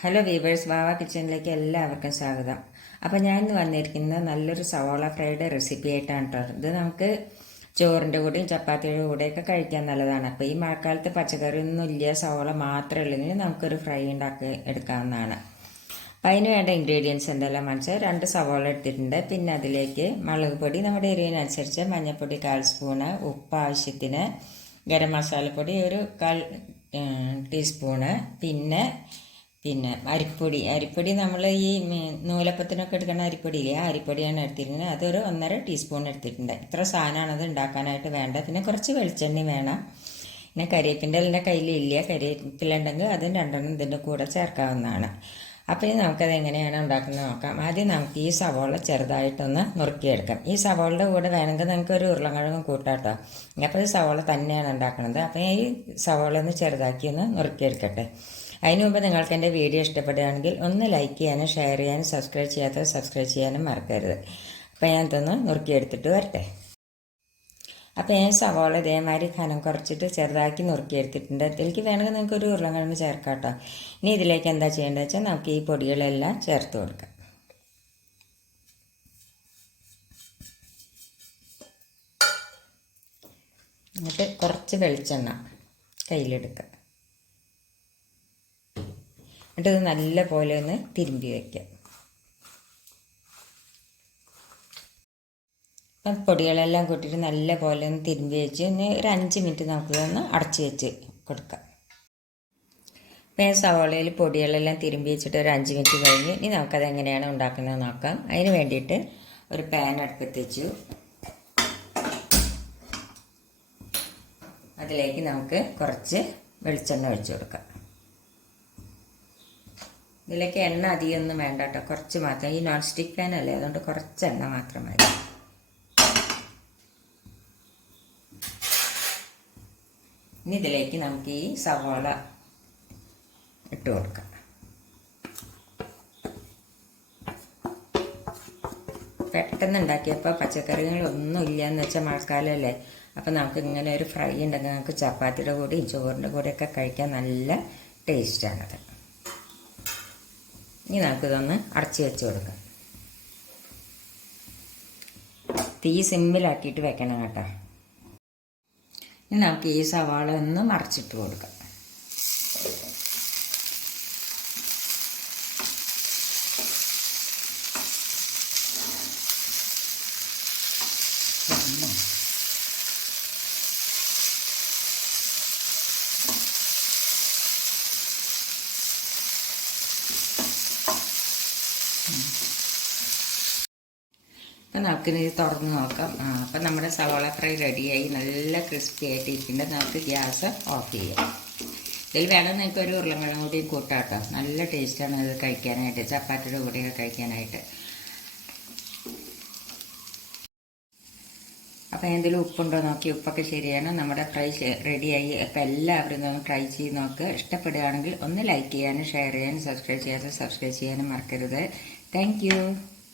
Hello weavers വാവ കിച്ചണിലേക്ക് എല്ലാവർക്കും സ്വാഗതം. അപ്പോൾ ഞാൻ ഇന്ന് വന്നിരിക്കുന്നത് നല്ലൊരു സവോള ഫ്രൈഡ് റെസിപ്പി ആയിട്ടാണ് കേട്ടോ ഇത് നമുക്ക് ചോറിന്റെ കൂടെയും ചപ്പാത്തിയുടെ കൂടെയൊക്കെ കഴിക്കാൻ നല്ലതാണ്. അപ്പോൾ ഈ മഴക്കാലത്ത് പച്ചക്കറിയൊന്നും ഇല്ല സവോള മാത്രമേ ഉള്ളെങ്കിൽ നമുക്കൊരു ഫ്രൈ ഉണ്ടാക്കി എടുക്കാവുന്നതാണ്. അപ്പോൾ അതിന് വേണ്ട ഇൻഗ്രീഡിയൻസ് എന്തെല്ലാം മനസ്സിൽ രണ്ട് സവോള എടുത്തിട്ടുണ്ട്. പിന്നെ അതിലേക്ക് മുളക് പൊടി നമ്മുടെ എരിവിനനുസരിച്ച് മഞ്ഞൾപ്പൊടി കാൽ സ്പൂണ് ഉപ്പ് ആവശ്യത്തിന് ഗരം മസാലപ്പൊടി ഒരു കാൽ ടീസ്പൂണ്. പിന്നെ പിന്നെ അരിപ്പൊടി അരിപ്പൊടി നമ്മൾ ഈ നൂലപ്പത്തിനൊക്കെ എടുക്കുന്ന അരിപ്പൊടിയില്ലേ ആ അരിപ്പൊടിയാണ് എടുത്തിരിക്കുന്നത് അതൊരു ഒന്നര ടീസ്പൂൺ എടുത്തിട്ടുണ്ട്. ഇത്ര സാധനമാണ് അത് ഉണ്ടാക്കാനായിട്ട് വേണ്ട പിന്നെ കുറച്ച് വെളിച്ചെണ്ണ വേണം. പിന്നെ കരിവേപ്പിന്റെ എല്ലാം കയ്യിലില്ല കരിയേപ്പിലുണ്ടെങ്കിൽ അതും രണ്ടെണ്ണം ഇതിന്റെ കൂടെ ചേർക്കാവുന്നതാണ്. അപ്പോൾ ഇനി നമുക്കത് എങ്ങനെയാണ് ഉണ്ടാക്കുന്നത് നോക്കാം. ആദ്യം നമുക്ക് ഈ സവോള ചെറുതായിട്ടൊന്ന് നുറുക്കിയെടുക്കാം. ഈ സവോളയുടെ കൂടെ വേണമെങ്കിൽ നമുക്ക് ഒരു ഉരുളങ്കിഴങ്ങും കൂട്ടാട്ടോ അപ്പോൾ ഈ സവോള തന്നെയാണ് ഉണ്ടാക്കുന്നത് അപ്പോൾ ഈ സവോള ഒന്ന് ചെറുതാക്കി ഒന്ന് നുറുക്കിയെടുക്കട്ടെ. അതിനു മുമ്പ് നിങ്ങൾക്ക് എന്റെ വീഡിയോ ഇഷ്ടപ്പെടുകയാണെങ്കിൽ ഒന്ന് ലൈക്ക് ചെയ്യാനും ഷെയർ ചെയ്യാനും സബ്സ്ക്രൈബ് ചെയ്യാത്തത് സബ്സ്ക്രൈബ് ചെയ്യാനും മറക്കരുത്. അപ്പോൾ ഞാൻ ഇതൊന്ന് നുറുക്കിയെടുത്തിട്ട് വരട്ടെ. അപ്പോൾ ഞാൻ സവാള ഇതേമാതിരി കനം കുറച്ചിട്ട് ചെറുതാക്കി നുറുക്കിയെടുത്തിട്ടുണ്ട്. ഇതിലേക്ക് വേണമെങ്കിൽ നിങ്ങൾക്ക് ഒരു ഉരുളക്കിഴങ്ങ് ചേർക്കാം കേട്ടോ ഇനി ഇതിലേക്ക് എന്താ ചെയ്യേണ്ടത് വെച്ചാൽ നമുക്ക് ഈ പൊടികളെല്ലാം ചേർത്ത് കൊടുക്കാം. എന്നിട്ട് കുറച്ച് വെളിച്ചെണ്ണ കയ്യിലെടുക്കുക എന്നിട്ട് ഇത് നല്ല പോലെ ഒന്ന് തിരുമ്പി വയ്ക്കാം പൊടികളെല്ലാം കൂട്ടിയിട്ട് നല്ല പോലെ ഒന്ന് തിരുമ്പി വെച്ച് ഒന്ന് ഒരു അഞ്ച് മിനിറ്റ് നമുക്ക് ഒന്ന് അടച്ച് വെച്ച് കൊടുക്കാം. അപ്പം സവോളയിൽ പൊടികളെല്ലാം തിരുമ്പി വെച്ചിട്ട് ഒരു അഞ്ച് മിനിറ്റ് കഴിഞ്ഞ് ഇനി നമുക്കത് എങ്ങനെയാണ് ഉണ്ടാക്കുന്നത് നോക്കാം. അതിന് വേണ്ടിയിട്ട് ഒരു പാൻ അടുപ്പത്ത് വെച്ചു. അതിലേക്ക് നമുക്ക് കുറച്ച് വെളിച്ചെണ്ണ ഒഴിച്ചു കൊടുക്കാം. ഇതിലേക്ക് എണ്ണ അധികമൊന്നും വേണ്ട കേട്ടോ കുറച്ച് മാത്രം. ഈ നോൺ സ്റ്റിക്ക് അല്ലേ? അതുകൊണ്ട് കുറച്ച് എണ്ണ മാത്രം മതി. ഇനി ഇതിലേക്ക് നമുക്ക് ഈ സവോള ഇട്ട് കൊടുക്കാം. പെട്ടെന്ന് ഉണ്ടാക്കിയപ്പോൾ പച്ചക്കറികളൊന്നും ഇല്ല എന്ന് വെച്ചാൽ മഴക്കാലമല്ലേ അപ്പോൾ നമുക്ക് ഇങ്ങനെ ഒരു ഫ്രൈ ഉണ്ടെങ്കിൽ നമുക്ക് ചപ്പാത്തിയുടെ കൂടെയും ചോറിന്റെ കൂടെയൊക്കെ കഴിക്കാൻ നല്ല ടേസ്റ്റാണത് ഇനി നമുക്കിതൊന്ന് അടച്ചു വെച്ച് കൊടുക്കാം. തീ സിമ്മിലാക്കിയിട്ട് വെക്കണം കേട്ടോ. ഇനി നമുക്ക് ഈ സവാള ഒന്ന് മറച്ചിട്ട് കൊടുക്കാം. അപ്പം നമുക്കിനി തുറന്ന് നോക്കാം. ആ അപ്പം നമ്മുടെ സവാള ഫ്രൈ റെഡിയായി. നല്ല ക്രിസ്പി ആയിട്ട് ഇരിക്കുന്നുണ്ട് നമുക്ക് ഗ്യാസ് ഓഫ് ചെയ്യാം. ഇതിൽ വേണം നിങ്ങൾക്ക് ഒരു ഉരുളക്കിഴങ്ങ് കൂടിയും കൂട്ടാട്ടോ നല്ല ടേസ്റ്റാണ് ഇത് കഴിക്കാനായിട്ട് ചപ്പാത്തിയുടെ കൂടെയൊക്കെ കഴിക്കാനായിട്ട്. അപ്പോൾ എന്തെങ്കിലും ഉപ്പുണ്ടോ നോക്കി. ഉപ്പൊക്കെ ശരിയാണ്. നമ്മുടെ ഫ്രൈ റെഡിയായി. അപ്പോൾ എല്ലാവരും ഒന്ന് ട്രൈ ചെയ്ത് നോക്കുക ഇഷ്ടപ്പെടുകയാണെങ്കിൽ ഒന്ന് ലൈക്ക് ചെയ്യാനും ഷെയർ ചെയ്യാനും സബ്സ്ക്രൈബ് ചെയ്യാനും സബ്സ്ക്രൈബ് ചെയ്യാനും മറക്കരുത്. Thank you.